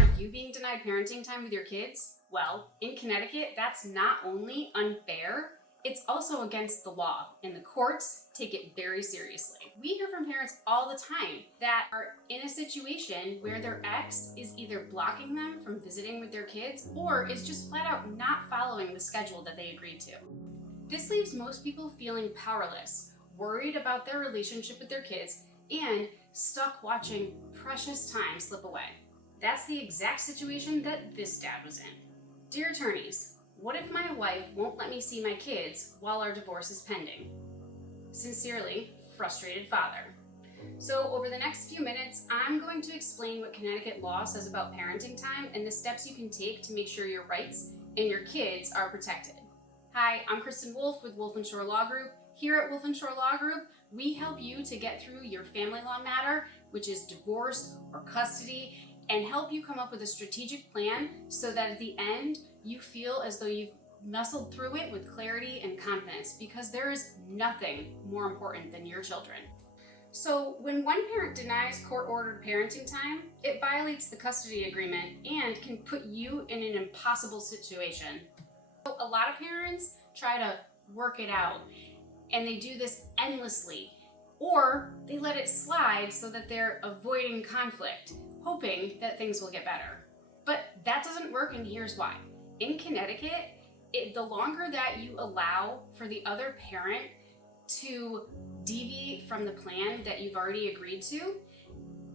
Are you being denied parenting time with your kids? Well, in Connecticut, that's not only unfair, it's also against the law, and the courts take it very seriously. We hear from parents all the time that are in a situation where their ex is either blocking them from visiting with their kids or is just flat out not following the schedule that they agreed to. This leaves most people feeling powerless, worried about their relationship with their kids, and stuck watching precious time slip away. That's the exact situation that this dad was in. Dear attorneys, what if my wife won't let me see my kids while our divorce is pending? Sincerely, frustrated father. So over the next few minutes, I'm going to explain what Connecticut law says about parenting time and the steps you can take to make sure your rights and your kids are protected. Hi, I'm Kristen Wolf with Wolf & Shore Law Group. Here at Wolf & Shore Law Group, we help you to get through your family law matter, which is divorce or custody, and help you come up with a strategic plan so that at the end, you feel as though you've muscled through it with clarity and confidence, because there is nothing more important than your children. So when one parent denies court-ordered parenting time, it violates the custody agreement and can put you in an impossible situation. So a lot of parents try to work it out, and they do this endlessly, or they let it slide so that they're avoiding conflict, hoping that things will get better. But that doesn't work, and here's why. In Connecticut, the longer that you allow for the other parent to deviate from the plan that you've already agreed to,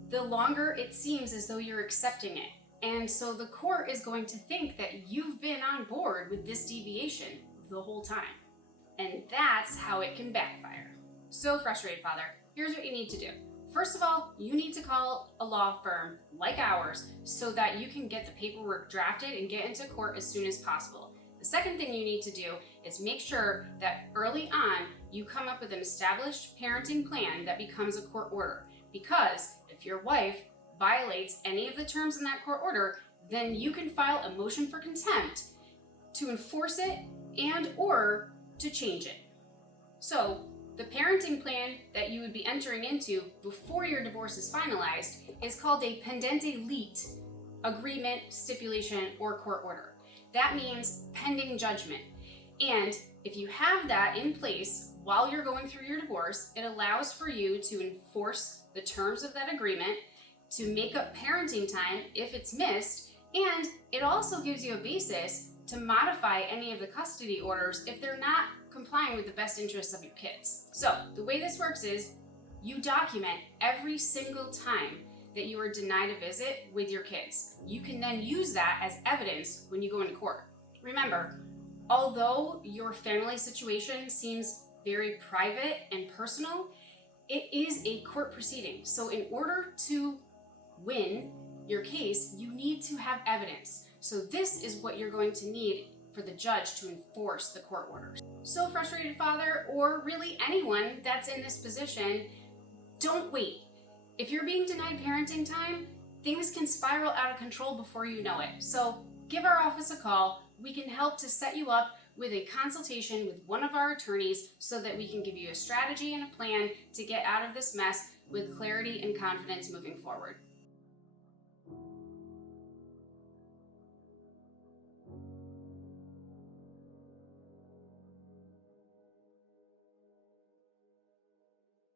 the longer it seems as though you're accepting it. And so the court is going to think that you've been on board with this deviation the whole time. And that's how it can backfire. So frustrated father, here's what you need to do. First of all, you need to call a law firm like ours so that you can get the paperwork drafted and get into court as soon as possible. The second thing you need to do is make sure that early on you come up with an established parenting plan that becomes a court order. Because if your wife violates any of the terms in that court order, then you can file a motion for contempt to enforce it and or to change it. So the parenting plan that you would be entering into before your divorce is finalized is called a pendente lite agreement, stipulation, or court order. That means pending judgment. And if you have that in place while you're going through your divorce, it allows for you to enforce the terms of that agreement, to make up parenting time if it's missed, and it also gives you a basis to modify any of the custody orders if they're not complying with the best interests of your kids. So the way this works is you document every single time that you are denied a visit with your kids. You can then use that as evidence when you go into court. Remember, although your family situation seems very private and personal, it is a court proceeding. So in order to win your case, you need to have evidence. So this is what you're going to need for the judge to enforce the court orders. So frustrated father, or really anyone that's in this position, don't wait. If you're being denied parenting time, things can spiral out of control before you know it. So give our office a call. We can help to set you up with a consultation with one of our attorneys so that we can give you a strategy and a plan to get out of this mess with clarity and confidence moving forward.